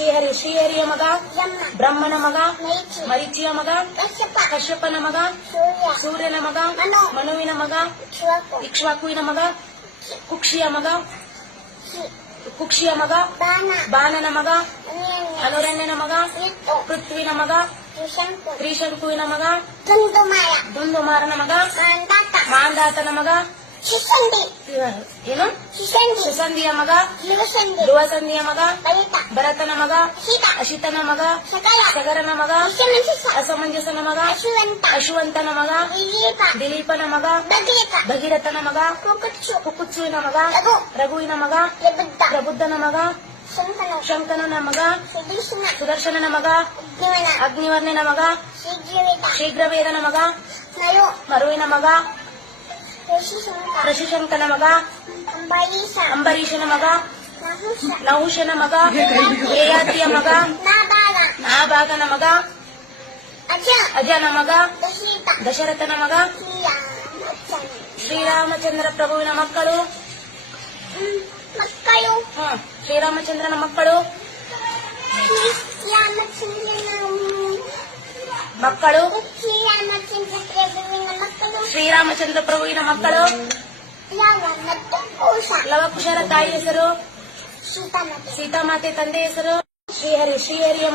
ಶ್ರೀಹರಿಯ ಮಗ, ಬ್ರಹ್ಮನ ಮಗ, ಮರೀಚಿಯ ಮಗ, ಕಶ್ಯಪನ ಮಗ, ಸೂರ್ಯನ ಮಗ, ಮನುವಿನ ಮಗ, ಇಕ್ಷ್ವಾಕುವಿನ ಮಗ, ಕುಕ್ಷಿಯ ಮಗ, ಬಾಣನ ಮಗ, ಅನುರಣ್ಯನ ಮಗ, ಪೃಥ್ವಿನ ಮಗ, ತ್ರಿಶಂಕುವಿನ ಮಗ, ದುಂದುಮಾರನ ಮಗ, ಮಾಂಧಾತನ ಮಗ, ಏನು ಸುಸಂಧಿಯ ಮಗ, ಧ್ರುವಸಂಧಿಯ ಮಗ, ಭರತನ ಮಗ, ಅಶಿತನ ಮಗ, ಸಗರನ ಮಗ, ಅಸಮಂಜಸನ ಮಗ, ಅಶುವಂತನ ಮಗ, ದಿಲೀಪನ ಮಗ, ಭಗೀರಥನ ಮಗ, ಕುಕುತ್ಸುವಿನ ಮಗ, ರಘುವಿನ ಮಗ, ಪ್ರಬುದ್ಧನ ಮಗ, ಶಂಕನನ ಮಗ, ಸುದರ್ಶನನ ಮಗ, ಅಗ್ನಿವರ್ಣನ ಮಗ, ಶೀಘ್ರವೇದನ ಮಗ, ಮರುವಿನ ಮಗ, ಋಷಿಶಂಕನ ಮಗ, ಅಂಬರೀಷನ ಮಗ, ನಹುಷನ ಮಗ, ಯಯಾತಿಯ ಮಗ, ನಾಭಾಗನ ಮಗ, ಅಜನ ಮಗ, ದಶರಥನ ಮಗ, ಶ್ರೀರಾಮಚಂದ್ರ ಪ್ರಭುವಿನ ಮಕ್ಕಳು, ಶ್ರೀರಾಮಚಂದ್ರನ ಮಕ್ಕಳು, ಶ್ರೀರಾಮಚಂದ್ರ ಪ್ರಭುವಿನ ಮಕ್ಕಳು, ಲವಕುಶರ ತಾಯಿ ಹೆಸರು, ಸೀತಾಮಾತೆ ತಂದೆ ಹೆಸರು, ಶ್ರೀಹರಿಯ